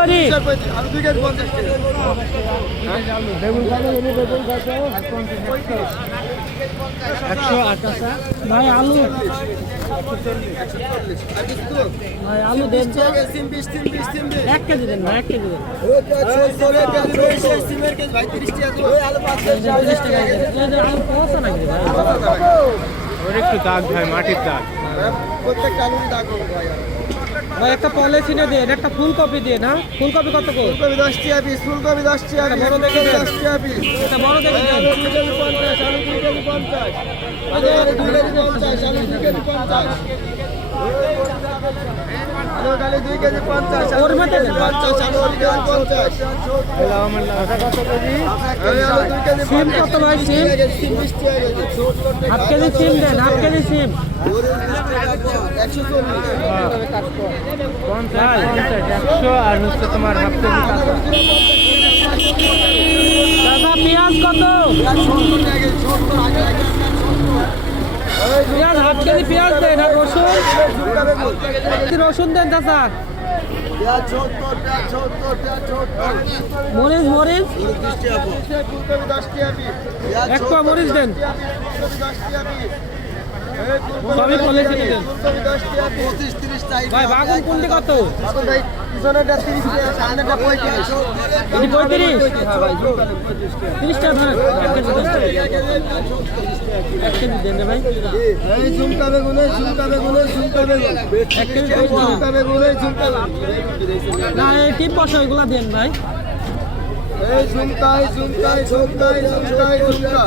করি ভাই আলু ভাই আলু দেন তো 1 কেজি দেন ভাই 1 কেজি দেন আলু পৌঁছা নাকি ভাই ওর একটু দাগ ভাই, মাটির দাগ। প্রত্যেকটা আলুরই দাগ হবে ভাই। ভাই একটা পলিথিনে দেন, একটা ফুলকপি দিয়ে না। ফুলকপি কত করে? ফুলকপি 10 টাকা পিস, ফুলকপি 10 টাকা পিস, বড় দেখে দেন। 10 টাকা পিস। এটা বড় দেখে দেন। 2 কেজি 50, আলু 2 কেজি 50, আলু 2 কেজি 50, আলু 2 কেজি 50, আলু খালি 2 কেজি 50, ওর মধ্যে দেন। 50, আলু 2 কেজি 50, আমার লাগা কত কেজি? আলু 2 কেজি সিম 50, কত ভাই সিম? সিম 20 টাকা কেজি, 1/2 কেজি সিম দেন, 1/2 কেজি সিম। 140, 50, 100 আর হচ্ছে তোমার হাফ কেজি কাঁচা। দাদা পেঁয়াজ কত? 70 টাকা কেজি, 70 আগে পেঁয়াজ 1/2 কেজি পেঁয়াজ দেন। আর রসুন রসুন দেন চাচা। পেঁয়াজ 70, পেঁয়াজ 70, পেঁয়াজ 70, মরিচ মরিচ ফুলকপি 10 টাকা পিস, এক পোয়া মরিচ দেন। সবই পলিথিনে দেন। ফুলকপি 10 টাকা পিস, 25, 30 টাকা। ভাই বাগুন কোনটি কত? এখন ভাই পিছনেরটা 30 টাকা, সামনেরটা 35। এটি 35? 30 টাকা ধরেন। 1 কেজি দেন। 1 কেজি দেন রে ভাই। এই ঝুমকা বেগুন, এই ঝুমকা বেগুন, এই ঝুমকা বেগুন। 1 কেজি দেন। ঝুমকা বেগুন, এই ঝুমকা বেগুন। না এই টিপ বসা ওইগুলা দেন ভাই। এই ঝুমকা, এই ঝুমকা, এই ঝুমকা, এই ঝুমকা, এই ঝুমকা।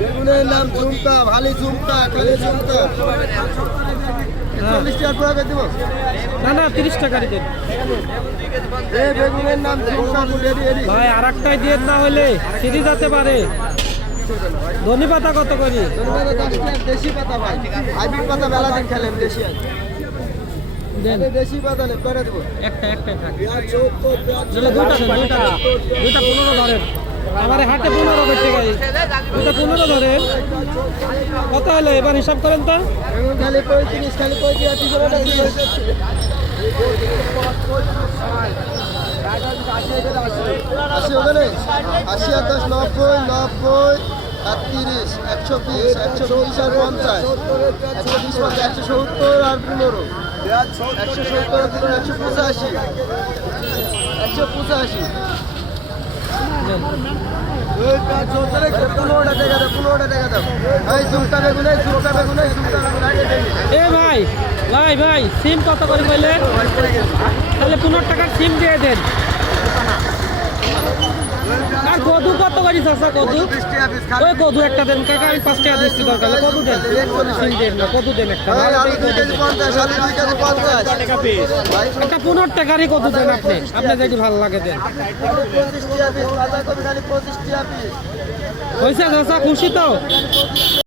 বেগুনের নাম ঝুমকা, ভালি ঝুমকা, কালি ঝুমকা। 40 টাকা পুরো করে দিব। না না 30 টাকারই দেন। এই বেগুনের নাম ঝুমকা, এডি এডি। ভাই আর একটাই দিয়ে না হলে সিরিজ যেতে পারে। ধনে পাতা কত করি? ধন্যবাদ। 10 টাকা দেশি পাতা ভাই, হাইব্রিড পাতা মেলা দিন খেলেন, দেশি আছে। দেন দেশি পাতা নেই, করে দেবো। একটাই থাকে। পেঁয়াজ 70, পেঁয়াজ তাহলে দুইটা দেন, দুইটা 15 ধরেন। আমার হাটে 15 করতে গেছে, দুইটা 15 ধরেন। কত হলো এবার হিসাব করেন তো। বেগুন খালি 35, খালি 35, পিছনেরটা 30। 80 ওখানে 80 আর 10 90, 90 আর 30, 120, 120 আর 50, 120, 170 আর 15, 170 আর 15, 185, 185। দেন। 15টা টাকা দাও, 15টা টাকা দাও। এই ঝুমকা বেগুন, এই ঝুমকা বেগুন, এই ঝুমকা বেগুন, আগে দেন। এ ভাই ভাই ভাই সিম কত করে বললেন? তাহলে 15 টাকার সিম দিয়ে দেন। আর কদু কত করি চাচা? কদু 20 টাকা পিস খালি। ওই কদু একটা দেন কাকা, আমি 5 টাকা দিচ্ছি দরকার হলে। কদু দেন, সিম দেন না, কদু দেন একটা। এই আলু 2 কেজি 50, আলু 2 কেজি 50 টাকা পিস। একটা 15 টাকারই কদু দেন আপনি, আপনি যেটি ভালো লাগে দেন। 25 টাকা পিস, বাঁধাকপি খালি 25 টাকা পিস। হয়েছে চাচা, খুশি তো?